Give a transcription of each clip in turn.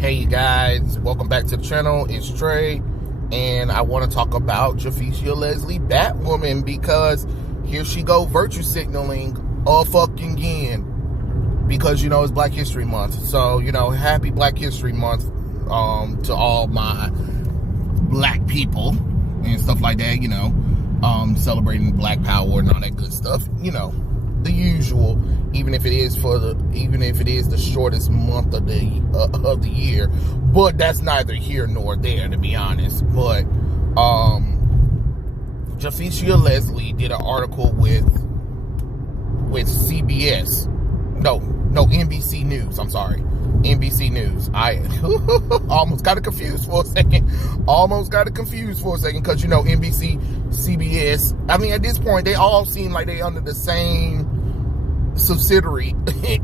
Hey you guys, welcome back to the channel. It's Trey, and I want to talk about Javicia Leslie, Batwoman, because here she go virtue signaling fucking again, because it's Black History Month. So happy Black History Month to all my black people and stuff like that. Celebrating Black Power and all that good stuff. The usual. Even if it is the shortest month of the year, but that's neither here nor there, to be honest. But Javicia Leslie did an article with CBS, no NBC News. I'm sorry, NBC News. I almost got it confused for a second. Because NBC, CBS. I mean, at this point, they all seem like they under the same subsidiary,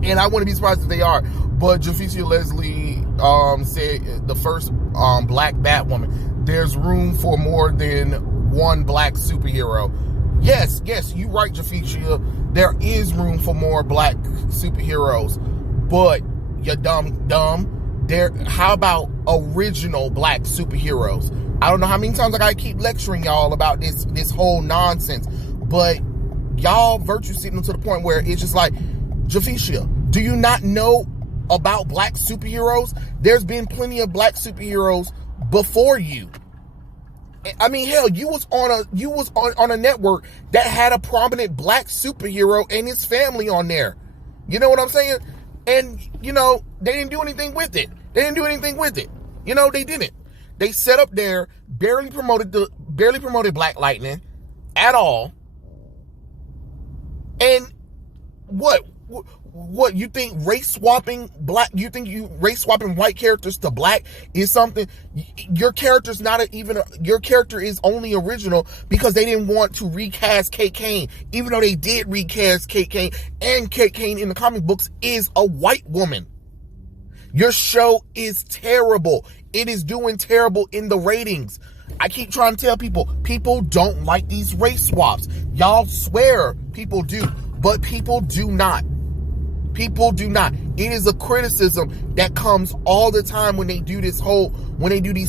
and I wouldn't be surprised if they are. But Javicia Leslie said the first black Batwoman, there's room for more than one black superhero. Yes, you right, Javicia. There is room for more black superheroes, but you're dumb. How about original black superheroes? I don't know how many times I gotta keep lecturing y'all about this whole nonsense, but y'all virtue signal to the point where it's just like, Javicia, do you not know about black superheroes? There's been plenty of black superheroes before you. I mean, hell, you was on a network that had a prominent black superhero and his family on there. You know what I'm saying? And they didn't do anything with it. They didn't. They set up there, barely promoted Black Lightning at all. And what you think race swapping white characters to black is something? Your character's your character is only original because they didn't want to recast Kate Kane, even though they did recast Kate Kane, and Kate Kane in the comic books is a white woman. Your show is terrible. It is doing terrible in the ratings. I keep trying to tell people don't like these race swaps. Y'all swear people do, but people do not. It is a criticism that comes all the time when they do these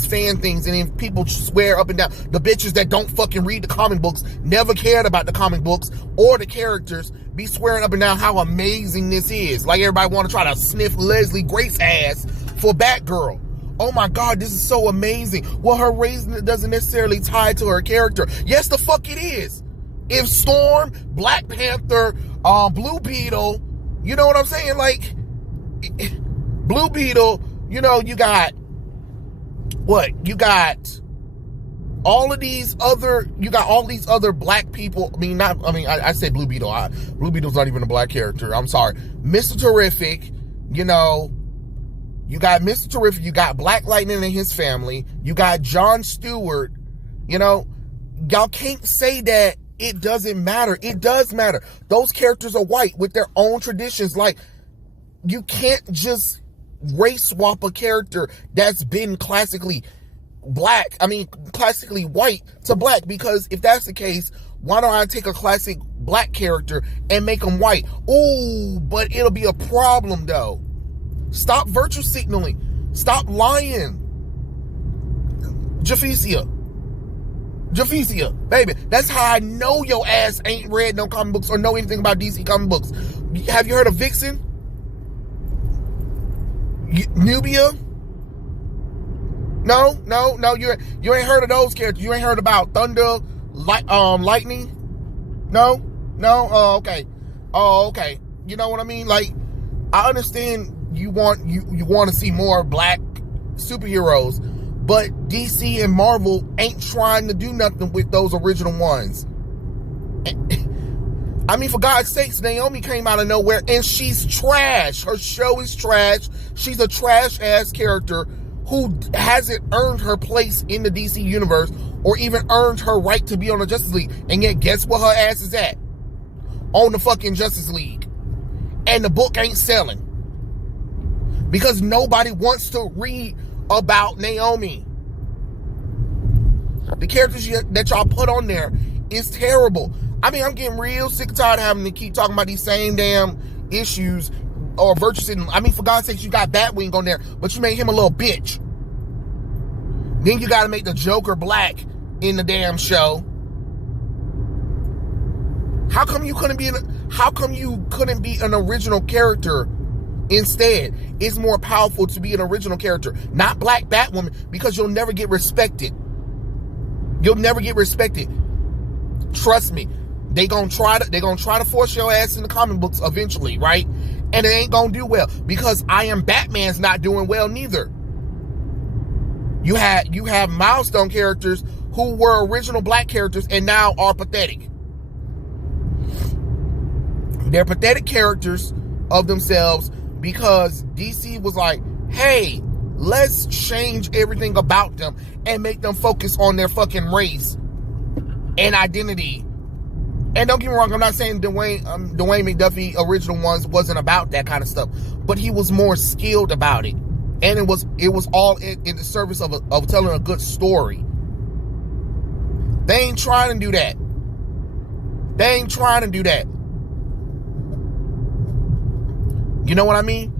fan things, and then people swear up and down. The bitches that don't fucking read the comic books, never cared about the comic books or the characters, be swearing up and down how amazing this is. Like everybody want to try to sniff Leslie Grace's ass for Batgirl. Oh my God, this is so amazing. Well, her race doesn't necessarily tie to her character. Yes, the fuck it is. If Storm, Black Panther, Blue Beetle, you know what I'm saying? Like, Blue Beetle, you got all these other black people. I said Blue Beetle. Blue Beetle's not even a black character. I'm sorry. Mr. Terrific, you got Mr. Terrific, you got Black Lightning and his family, you got Jon Stewart. Y'all can't say that it doesn't matter. It does matter. Those characters are white with their own traditions. Like, you can't just race swap a character that's been classically white to black, because if that's the case, why don't I take a classic black character and make them white? Ooh, but it'll be a problem though. Stop virtue signaling. Stop lying. Javicia, baby, that's how I know your ass ain't read no comic books or know anything about DC comic books. Have you heard of Vixen? Nubia? No, you ain't heard of those characters. You ain't heard about Thunder, Lightning? No? Okay. You know what I mean? Like, I understand you want to see more black superheroes, but DC and Marvel ain't trying to do nothing with those original ones. I mean, for God's sakes, Naomi came out of nowhere and she's trash. Her show is trash. She's a trash ass character who hasn't earned her place in the DC universe or even earned her right to be on the Justice League. And yet, guess where her ass is at? On the fucking Justice League. And the book ain't selling. Because nobody wants to read about Naomi. The characters that y'all put on there is terrible. I mean, I'm getting real sick and tired of having to keep talking about these same damn issues or virtue signaling. I mean, for God's sakes, you got Batwing on there, but you made him a little bitch. Then you got to make the Joker black in the damn show. How come you couldn't be an original character instead? It's more powerful to be an original character, not Black Batwoman, because you'll never get respected. You'll never get respected. Trust me. They're gonna try to force your ass in the comic books eventually, right? And it ain't gonna do well, because I Am Batman's not doing well neither. You have milestone characters who were original black characters and now are pathetic. They're pathetic characters of themselves because DC was like, hey, let's change everything about them and make them focus on their fucking race and identity. And don't get me wrong, I'm not saying Dwayne McDuffie original ones wasn't about that kind of stuff, but he was more skilled about it. And it was all in the service of telling a good story. They ain't trying to do that. You know what I mean?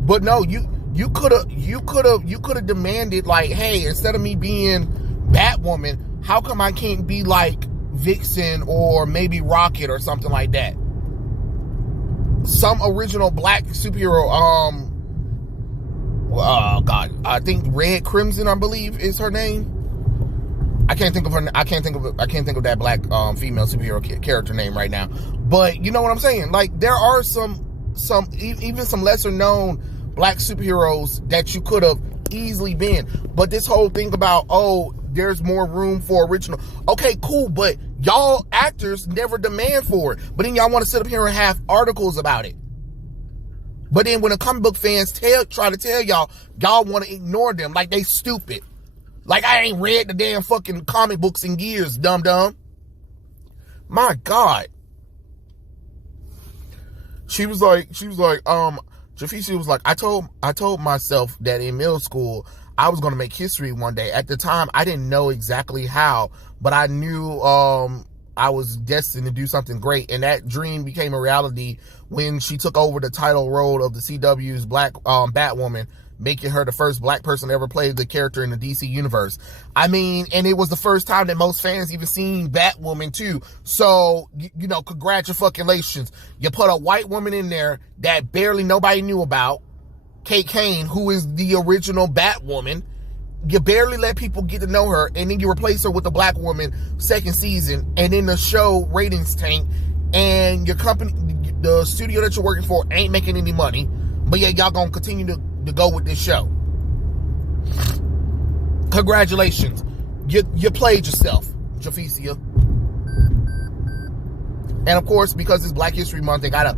But no, you could have demanded, like, hey, instead of me being Batwoman, how come I can't be like Vixen or maybe Rocket or something like that? Some original black superhero. God, I think Red Crimson, I believe, is her name. I can't think of that black female superhero character name right now. But you know what I'm saying? Like, there are some lesser known black superheroes that you could have easily been. But this whole thing about, oh, there's more room for original. Okay, cool, but y'all actors never demand for it. But then y'all want to sit up here and have articles about it. But then when the comic book fans try to tell y'all want to ignore them like they stupid. Like I ain't read the damn fucking comic books in years, dum-dum. My God. She was like, Javicia was like, I told myself that in middle school I was going to make history one day. At the time, I didn't know exactly how, but I knew I was destined to do something great. And that dream became a reality when she took over the title role of the CW's Black Batwoman, making her the first black person to ever play the character in the DC universe. I mean, and it was the first time that most fans even seen Batwoman too. So, you know, congratulations. You put a white woman in there that barely nobody knew about, Kate Kane, who is the original Batwoman. You barely let people get to know her, and then you replace her with the black woman second season, and then the show ratings tank, and your company, the studio that you're working for, ain't making any money, but yeah, y'all gonna continue to go with this show. Congratulations. You played yourself, Javicia. And of course, because it's Black History Month, they gotta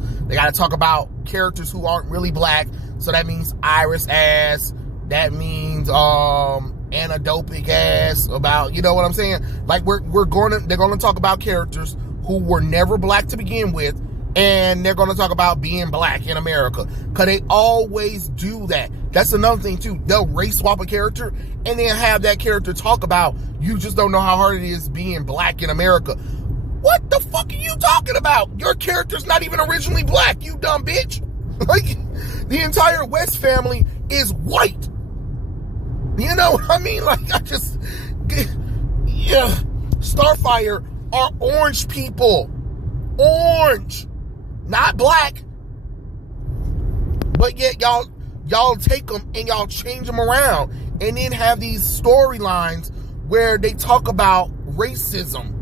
talk about characters who aren't really black. So that means Iris ass. That means Anna Dopic ass. About, you know what I'm saying? Like they're gonna talk about characters who were never black to begin with, and they're gonna talk about being black in America. Cause they always do that. That's another thing too. They'll race swap a character and then have that character talk about, you just don't know how hard it is being black in America. What the fuck are you talking about? Your character's not even originally black, you dumb bitch. Like, the entire West family is white. You know what I mean? Like, yeah. Starfire are orange people. Orange. Not black. But yet y'all take them and y'all change them around. And then have these storylines where they talk about racism.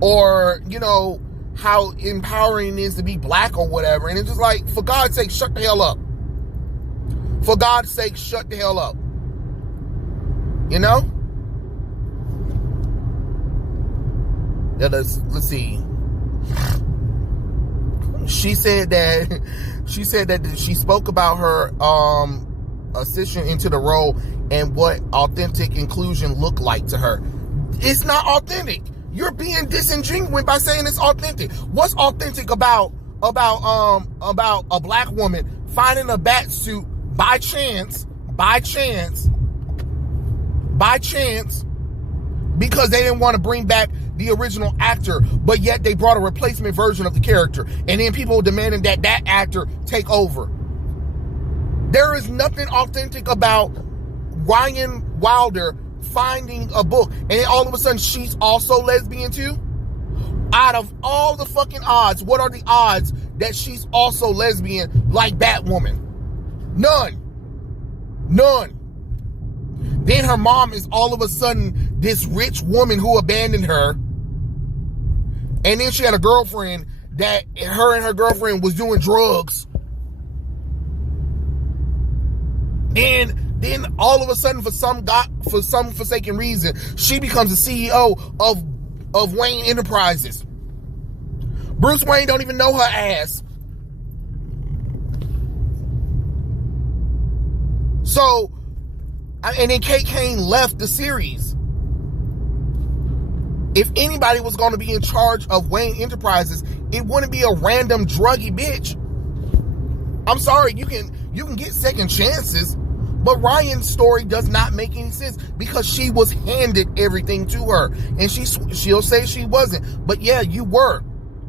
Or, you know, how empowering it is to be black or whatever. And it's just like, for God's sake, shut the hell up. For God's sake, shut the hell up. You know? Yeah, let's see. She said that she spoke about her ascension into the role and what authentic inclusion looked like to her. It's not authentic. You're being disingenuous by saying it's authentic. What's authentic about a black woman finding a bat suit by chance, because they didn't want to bring back the original actor, but yet they brought a replacement version of the character, and then people demanding that actor take over. There is nothing authentic about Ryan Wilder finding a book, and then all of a sudden she's also lesbian too. Out of all the fucking odds, what are the odds that she's also lesbian like Batwoman? None. Then her mom is all of a sudden this rich woman who abandoned her. And then she had a girlfriend that her and her girlfriend was doing drugs. And then all of a sudden, for some forsaken reason, she becomes the CEO of Wayne Enterprises. Bruce Wayne don't even know her ass. So, and then Kate Kane left the series. If anybody was going to be in charge of Wayne Enterprises, it wouldn't be a random druggy bitch. I'm sorry, you can get second chances, but Ryan's story does not make any sense because she was handed everything to her, and she'll say she wasn't. But yeah, you were.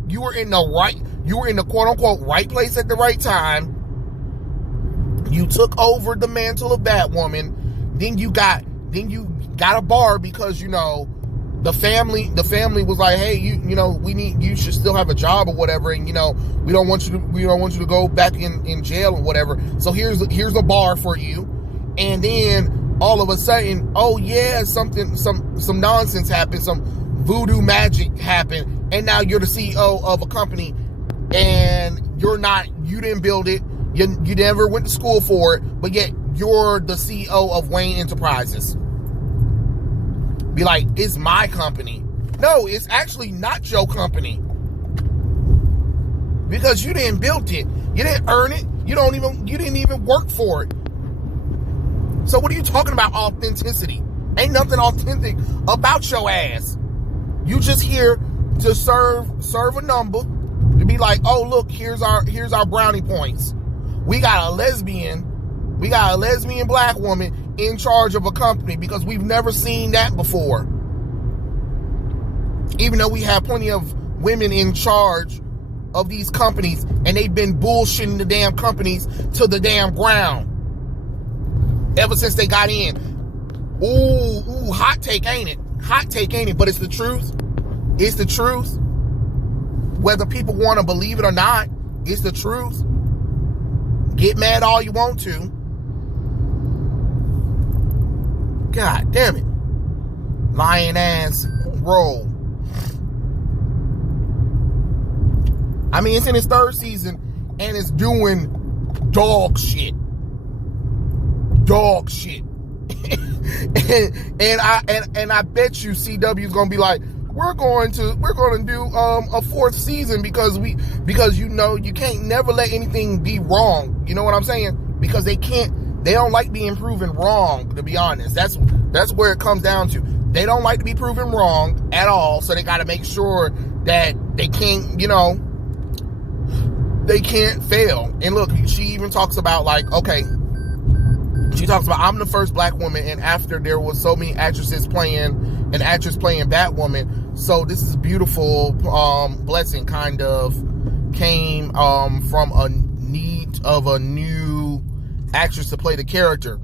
You were in the quote unquote right place at the right time. You took over the mantle of Batwoman. Then you got a bar because, you know, the family was like, hey, you should still have a job or whatever, and, you know, we don't want you to go back in jail or whatever. So here's a bar for you. And then all of a sudden, oh yeah, some nonsense happened, some voodoo magic happened, and now you're the CEO of a company, and you didn't build it, you never went to school for it, but yet you're the CEO of Wayne Enterprises. Be like, it's my company. No, it's actually not your company. Because you didn't build it. You didn't earn it. You didn't even work for it. So what are you talking about authenticity? Ain't nothing authentic about your ass. You just here to serve a number, to be like, oh look, here's our brownie points. We got a lesbian black woman in charge of a company because we've never seen that before. Even though we have plenty of women in charge of these companies, and they've been bullshitting the damn companies to the damn ground ever since they got in. Ooh, hot take, ain't it? Hot take, ain't it? But it's the truth. It's the truth. Whether people want to believe it or not, it's the truth. Get mad all you want to. God damn it. Lying ass roll. I mean, it's in its third season and it's doing dog shit. Dog shit. and I bet you CW is gonna be like, we're gonna do a fourth season because you know you can't never let anything be wrong. You know what I'm saying? Because they don't like being proven wrong, to be honest. That's where it comes down to. They don't like to be proven wrong at all, so they gotta make sure that they can't, you know, they can't fail. And look, she even talks about, like, okay, she talks about, I'm the first black woman, and after there was so many actresses playing Batwoman, so this is a beautiful blessing, kind of came from a need of a new actress to play the character.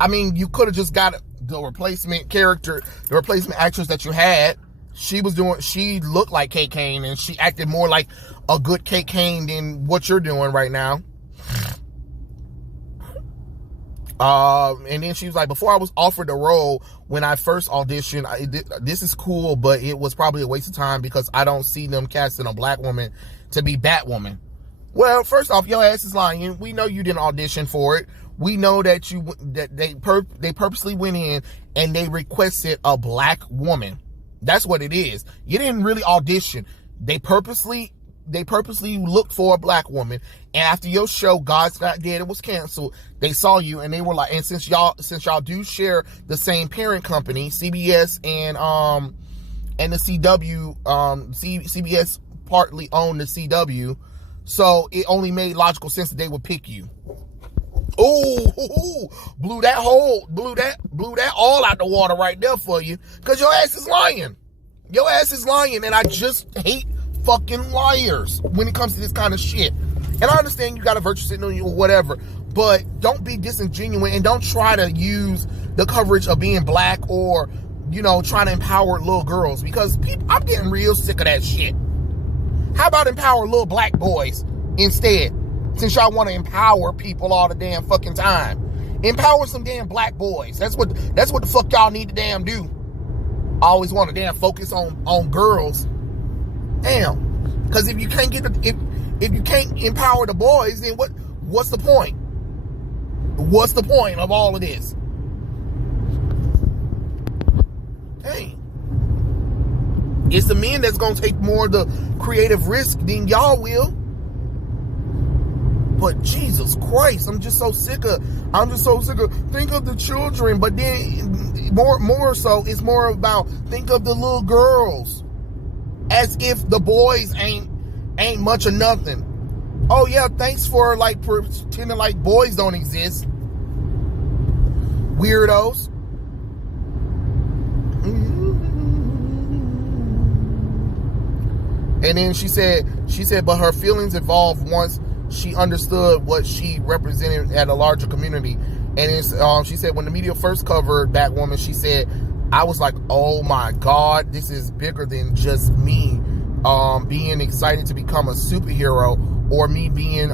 I mean, you could have just got the replacement character, the replacement actress that you had. She looked like Kate Kane, and she acted more like a good Kate Kane than what you're doing right now. And then she was like, before I was offered the role, when I first auditioned, this is cool, but it was probably a waste of time because I don't see them casting a black woman to be Batwoman. Well, first off, your ass is lying. We know you didn't audition for it. We know that they purposely went in and they requested a black woman. That's what it is. You didn't really audition. They purposely looked for a black woman, and after your show God's Not Dead, it was canceled, they saw you and they were like, and since y'all do share the same parent company, CBS and the CW, CBS partly owned the CW, so it only made logical sense that they would pick you. Ooh, blew that all out the water right there for you, because your ass is lying. Your ass is lying, and I just hate fucking liars when it comes to this kind of shit. And I understand you got a virtue sitting on you or whatever, but don't be disingenuous and don't try to use the coverage of being black or, you know, trying to empower little girls, because I'm getting real sick of that shit. How about empower little black boys instead? Since y'all want to empower people all the damn fucking time. Empower some damn black boys. That's what the fuck y'all need to damn do. I always want to damn focus on girls. Damn. Because if you can't if you can't empower the boys, then what's the point? What's the point of all of this? Hey. It's the men that's gonna take more of the creative risk than y'all will. But Jesus Christ, I'm just so sick of think of the children, but then more so it's more about think of the little girls. As if the boys ain't much of nothing. Oh yeah, thanks for like pretending like boys don't exist. Weirdos. And then she said, but her feelings evolved once she understood what she represented at a larger community. And she said when the media first covered Batwoman, she said, I was like, oh my God, this is bigger than just me being excited to become a superhero, or me being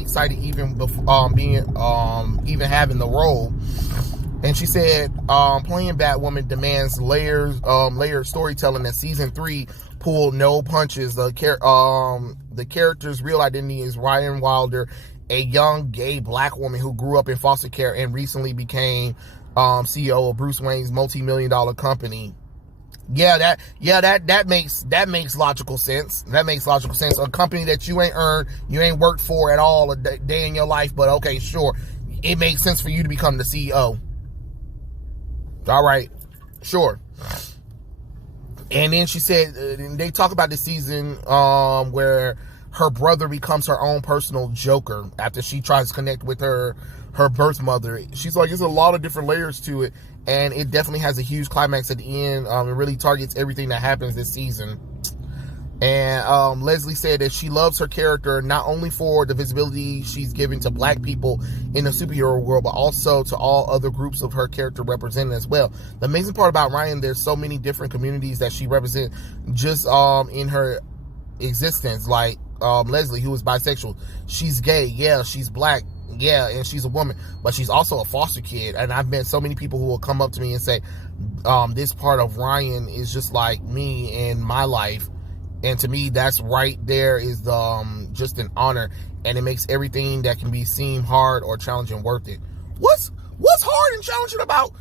excited even before even having the role. And she said playing Batwoman demands layered storytelling, and season 3 pulled no punches. The character's real identity is Ryan Wilder, a young gay black woman who grew up in foster care and recently became CEO of Bruce Wayne's multi-million-dollar company. That makes logical sense. That makes logical sense. A company that you ain't earned, you ain't worked for at all a day in your life, but okay, sure. It makes sense for you to become the CEO. All right, sure. And then she said, they talk about this season where her brother becomes her own personal Joker after she tries to connect with her birth mother. She's like, there's a lot of different layers to it, and it definitely has a huge climax at the end. It really targets everything that happens this season. And Leslie said that she loves her character not only for the visibility she's given to black people in the superhero world, but also to all other groups of her character represented as well. The amazing part about Ryan, there's so many different communities that she represents just in her existence. Like Leslie, who is bisexual, she's gay, yeah, she's black, yeah, and she's a woman, but she's also a foster kid. And I've met so many people who will come up to me and say, this part of Ryan is just like me in my life. And to me, that's right there is just an honor, and it makes everything that can be seem hard or challenging worth it. What's hard and challenging about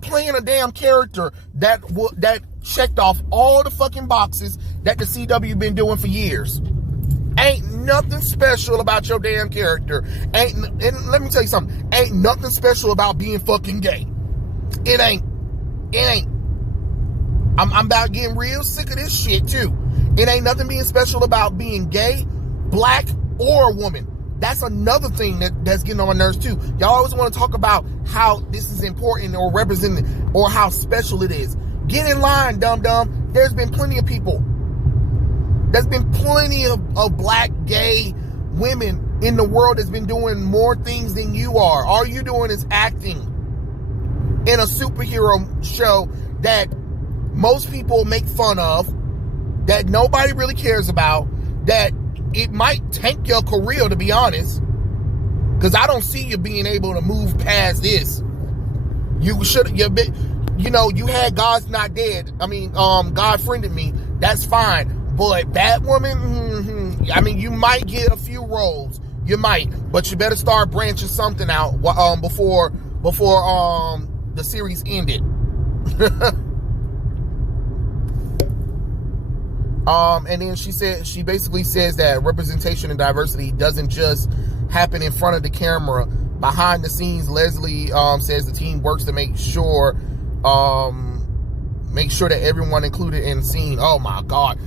playing a damn character that checked off all the fucking boxes that the CW been doing for years? Ain't nothing special about your damn character. And let me tell you something. Ain't nothing special about being fucking gay. It ain't. I'm about getting real sick of this shit too. It ain't nothing being special about being gay, black, or a woman. That's another thing that's getting on my nerves too. Y'all always want to talk about how this is important or represented or how special it is. Get in line, dum-dum. There's been plenty of people. There's been plenty of black, gay women in the world that's been doing more things than you are. All you doing is acting in a superhero show that most people make fun of, that nobody really cares about, that it might tank your career, to be honest, because I don't see you being able to move past this. You had God's Not Dead. I mean, God Friended Me. That's fine. But Batwoman, I mean, you might get a few roles. You might, but you better start branching something out before the series ended. And then she basically says that representation and diversity doesn't just happen in front of the camera. Behind the scenes, Leslie says the team works to make sure that everyone included and seen. Oh my God.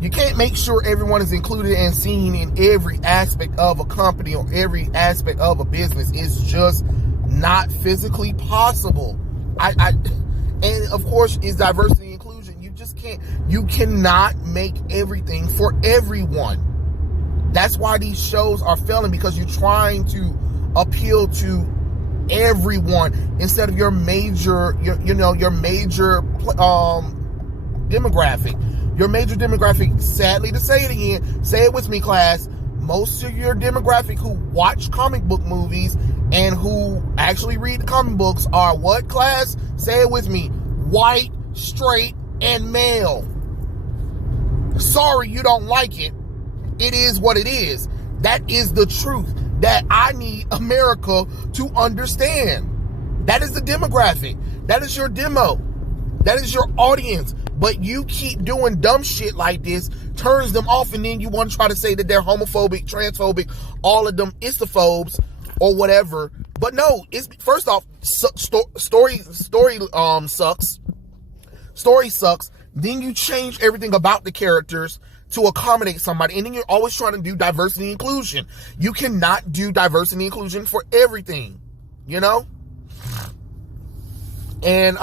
You can't make sure everyone is included and seen in every aspect of a company or every aspect of a business. It's just not physically possible. And of course, is diversity and inclusion. You just You cannot make everything for everyone. That's why these shows are failing, because you're trying to appeal to everyone instead of your major demographic. Your major demographic, sadly to say it again, say it with me, class, most of your demographic who watch comic book movies and who actually read the comic books are what, class? Say it with me. White, straight, and male. Sorry you don't like it. It is what it is. That is the truth that I need America to understand. That is the demographic. That is your demo. That is your audience. But you keep doing dumb shit like this, turns them off, and then you want to try to say that they're homophobic, transphobic, all of them istophobes or whatever. But no, it's, first off, story sucks. Story sucks. Then you change everything about the characters to accommodate somebody, and then you're always trying to do diversity and inclusion. You cannot do diversity and inclusion for everything, you know? And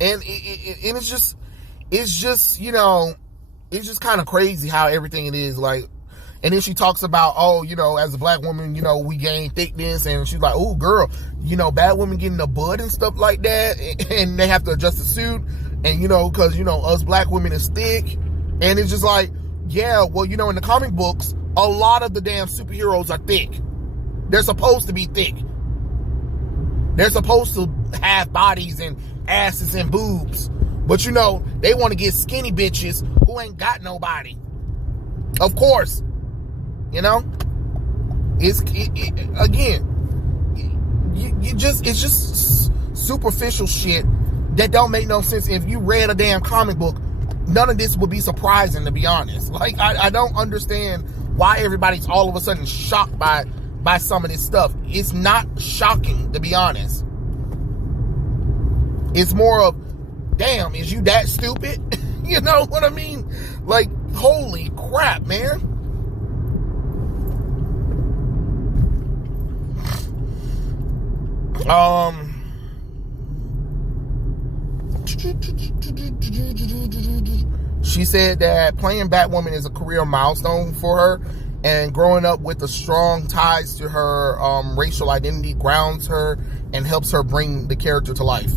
it's just, you know, it's just kind of crazy how everything it is, like. And then she talks about, oh, you know, as a black woman, you know, we gain thickness. And she's like, oh, girl, you know, bad women getting the butt and stuff like that. And they have to adjust the suit. And, you know, because, you know, us black women is thick. And it's just like, yeah, well, you know, in the comic books, a lot of the damn superheroes are thick. They're supposed to be thick. They're supposed to have bodies and asses and boobs. But, you know, they want to get skinny bitches who ain't got nobody. Of course. You know, it's just superficial shit that don't make no sense. If you read a damn comic book, none of this would be surprising, to be honest. Like, I don't understand why everybody's all of a sudden shocked by some of this stuff. It's not shocking, to be honest. It's more of, damn, is you that stupid? You know what I mean? Like, holy crap, man. She said that playing Batwoman is a career milestone for her, and growing up with the strong ties to her racial identity grounds her and helps her bring the character to life.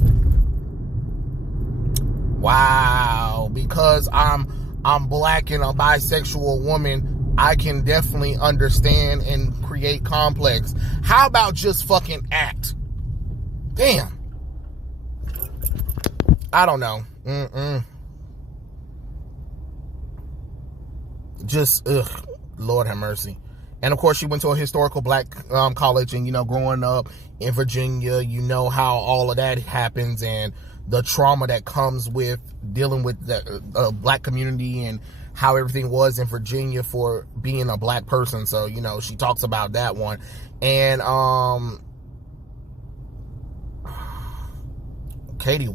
Wow, because I'm black and a bisexual woman, I can definitely understand and create complex. How about just fucking act? Damn. I don't know. Just, Lord have mercy. And of course, she went to a historical black college, and, you know, growing up in Virginia, you know how all of that happens and the trauma that comes with dealing with the black community and how everything was in Virginia for being a black person. So, you know, she talks about that one. And Katie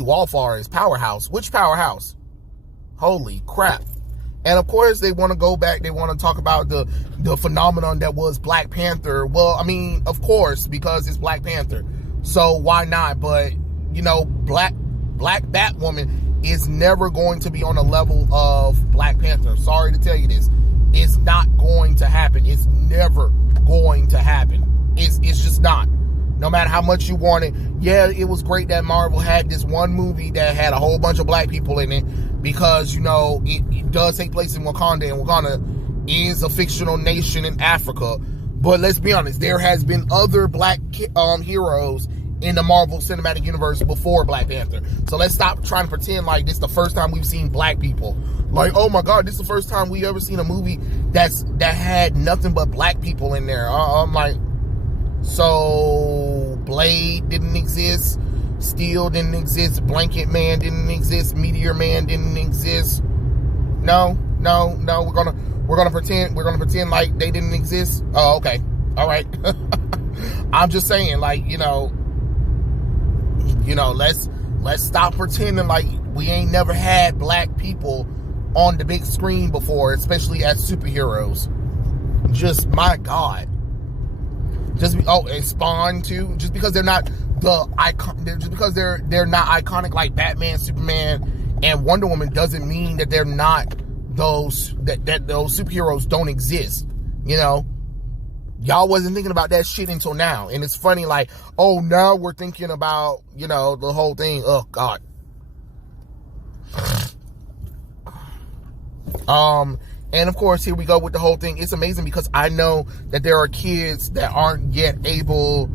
Wallflower is Powerhouse. Which Powerhouse? Holy crap. And of course, they want to go back. They want to talk about the phenomenon that was Black Panther. Well, I mean, of course, because it's Black Panther. So why not? But, you know, Black Batwoman is never going to be on the level of Black Panther. Sorry to tell you this. It's not going to happen. It's never going to happen. It's just not. No matter how much you want it. Yeah, it was great that Marvel had this one movie that had a whole bunch of black people in it, because, you know, it does take place in Wakanda, and Wakanda is a fictional nation in Africa. But let's be honest, there has been other black heroes in the Marvel Cinematic Universe before Black Panther. So let's stop trying to pretend like this is the first time we've seen black people. Like, oh my God, this is the first time we ever seen a movie that had nothing but black people in there. I'm like, so Blade didn't exist, Steel didn't exist, Blanket Man didn't exist, Meteor Man didn't exist. No, we're gonna pretend like they didn't exist. Oh, okay, all right. I'm just saying, like, you know, let's stop pretending like we ain't never had black people on the big screen before, especially as superheroes. Just, my God. And Spawn too. Just because they're not the icon, just because they're not iconic like Batman, Superman, and Wonder Woman doesn't mean that they're not those that those superheroes don't exist. You know, y'all wasn't thinking about that shit until now, and it's funny, like, oh, now we're thinking about, you know, the whole thing. Oh God. And of course, here we go with the whole thing. It's amazing because I know that there are kids that aren't yet able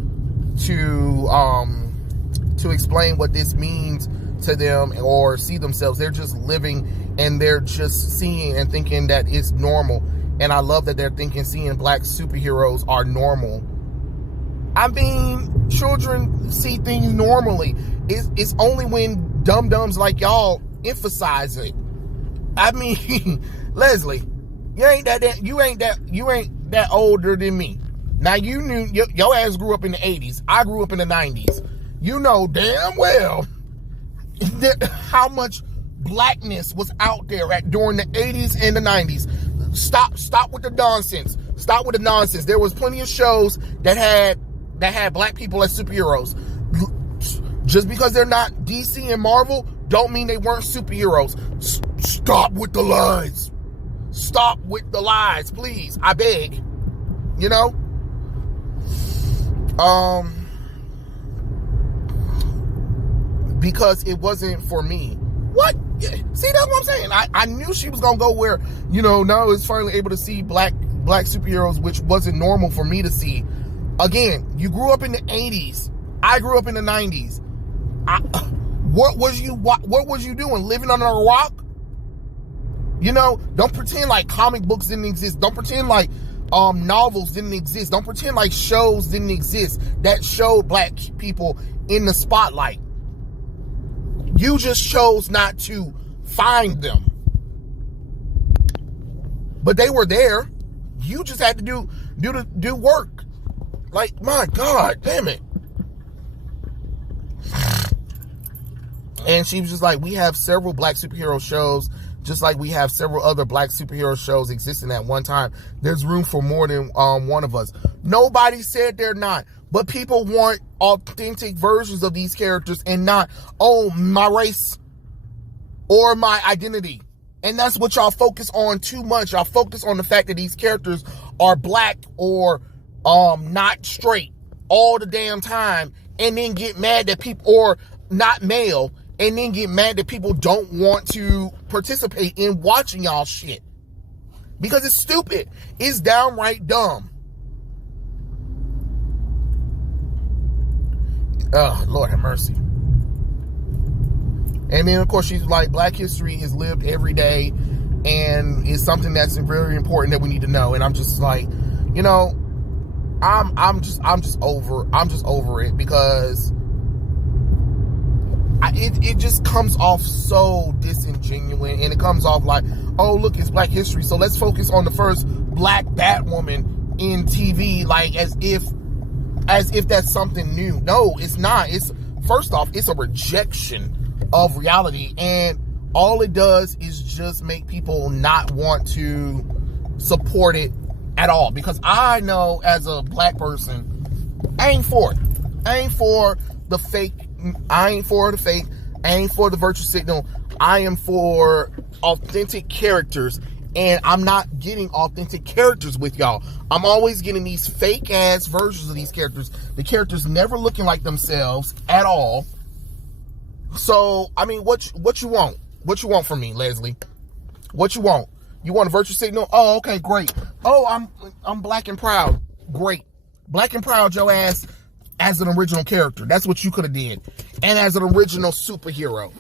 to explain what this means to them or see themselves. They're just living and they're just seeing and thinking that it's normal. And I love that they're thinking seeing black superheroes are normal. I mean, children see things normally. It's only when dum-dums like y'all emphasize it. I mean, Leslie, you ain't that older than me. Now, you knew your ass grew up in the 80s. I grew up in the 90s. You know damn well how much blackness was out there during the 80s and the 90s. Stop with the nonsense. Stop with the nonsense. There was plenty of shows that had black people as superheroes. Just because they're not DC and Marvel don't mean they weren't superheroes. Stop with the lies. Stop with the lies, please. I beg. You know? Because it wasn't for me. What? See, that's what I'm saying. I knew she was gonna go where, you know, now it's finally able to see black superheroes, which wasn't normal for me to see. Again, you grew up in the 80s. I grew up in the 90s. What was you doing? Living under a rock? You know, don't pretend like comic books didn't exist. Don't pretend like novels didn't exist. Don't pretend like shows didn't exist that showed black people in the spotlight. You just chose not to find them. But they were there. You just had to do work. Like, my God, damn it. And she was just like, we have several black superhero shows, just like we have several other black superhero shows existing at one time. There's room for more than one of us. Nobody said they're not. But people want authentic versions of these characters and not, oh, my race or my identity. And that's what y'all focus on too much. Y'all focus on the fact that these characters are black or not straight all the damn time, and then get mad that people, or not male, and then get mad that people don't want to participate in watching y'all shit. Because it's stupid. It's downright dumb. Oh, Lord have mercy. And then, of course, she's like, black history is lived every day and it's something that's very important that we need to know. And I'm just like, you know, I'm just over it because it just comes off so disingenuous, and it comes off like, oh, look, it's black history, so let's focus on the first black Batwoman in TV, like as if that's something new. No, it's not. It's, first off, it's a rejection of reality, and all it does is just make people not want to support it at all. Because I know, as a black person, I ain't for it. I ain't for the fake. I ain't for the fake. I ain't for the virtue signal. I am for authentic characters, and I'm not getting authentic characters with y'all. I'm always getting these fake ass versions of these characters. The characters never looking like themselves at all. So, I mean, what you want? What you want from me, Leslie? What you want? You want a virtue signal? Oh, okay, great. Oh, I'm black and proud. Great. Black and proud your ass as an original character. That's what you could have did. And as an original superhero.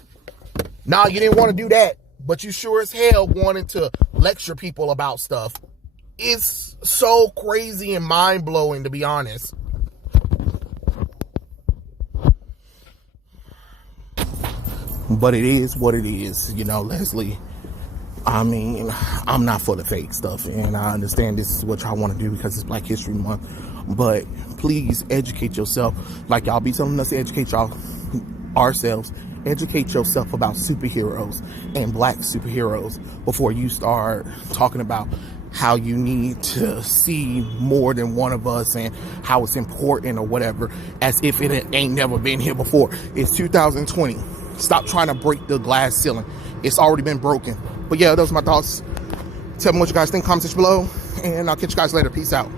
Nah, you didn't want to do that, but you sure as hell wanted to lecture people about stuff. It's so crazy and mind-blowing, to be honest. But it is what it is, you know, Leslie. I mean, I'm not for the fake stuff, and I understand this is what y'all want to do because it's Black History Month. But please educate yourself, like y'all be telling us to educate ourselves. Educate yourself about superheroes and black superheroes before you start talking about how you need to see more than one of us and how it's important or whatever, as if it ain't never been here before. It's 2020. Stop trying to break the glass ceiling. It's already been broken. But yeah, those are my thoughts. Tell me what you guys think, comment section below, and I'll catch you guys later. Peace out.